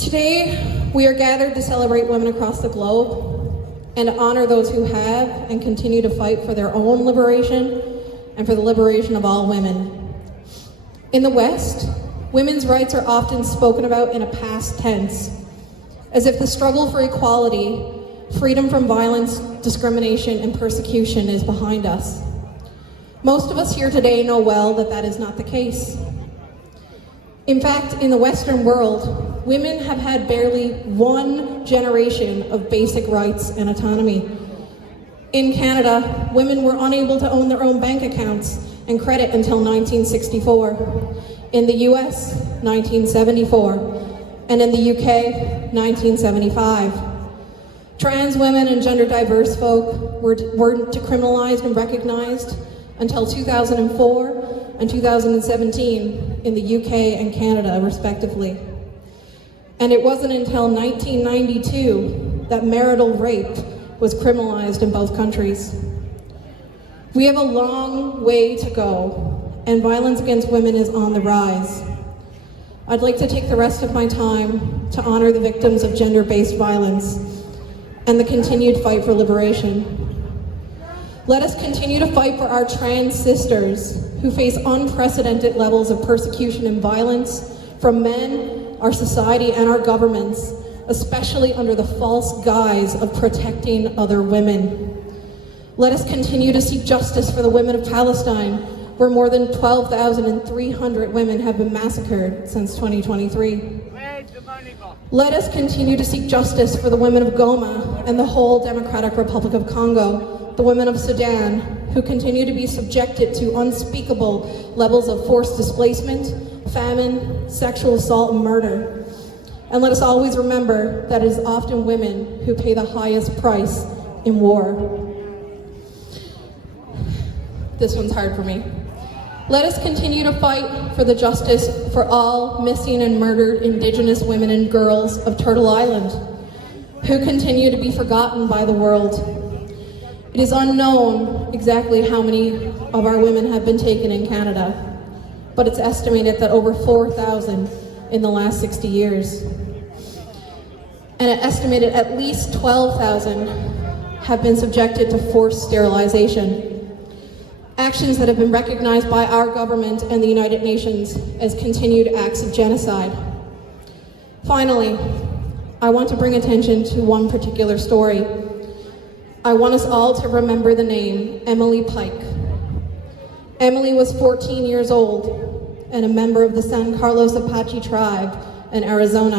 Today, we are gathered to celebrate women across the globe and to honor those who have and continue to fight for their own liberation and for the liberation of all women. In the West, women's rights are often spoken about in a past tense, as if the struggle for equality, freedom from violence, discrimination, and persecution is behind us. Most of us here today know well that that is not the case. In fact, in the Western world, women have had barely one generation of basic rights and autonomy. In Canada, women were unable to own their own bank accounts and credit until 1964. In the US, 1974. And in the UK, 1975. Trans women and gender diverse folk weren't decriminalized and recognized until 2004 and 2017 in the UK and Canada, respectively. And it wasn't until 1992 that marital rape was criminalized in both countries. We have a long way to go, and violence against women is on the rise. I'd like to take the rest of my time to honor the victims of gender-based violence and the continued fight for liberation. Let us continue to fight for our trans sisters who face unprecedented levels of persecution and violence from men, our society, and our governments, especially under the false guise of protecting other women. Let us continue to seek justice for the women of Palestine, where more than 12,300 women have been massacred since 2023. Let us continue to seek justice for the women of Goma and the whole Democratic Republic of Congo, the women of Sudan, who continue to be subjected to unspeakable levels of forced displacement, famine, sexual assault, and murder. And let us always remember that it is often women who pay the highest price in war. This one's hard for me. Let us continue to fight for the justice for all missing and murdered Indigenous women and girls of Turtle Island, who continue to be forgotten by the world. It is unknown exactly how many of our women have been taken in Canada, but it's estimated that over 4,000 in the last 60 years. And it estimated at least 12,000 have been subjected to forced sterilization. Actions that have been recognized by our government and the United Nations as continued acts of genocide. Finally, I want to bring attention to one particular story. I want us all to remember the name Emily Pike. Emily was 14 years old and a member of the San Carlos Apache tribe in Arizona.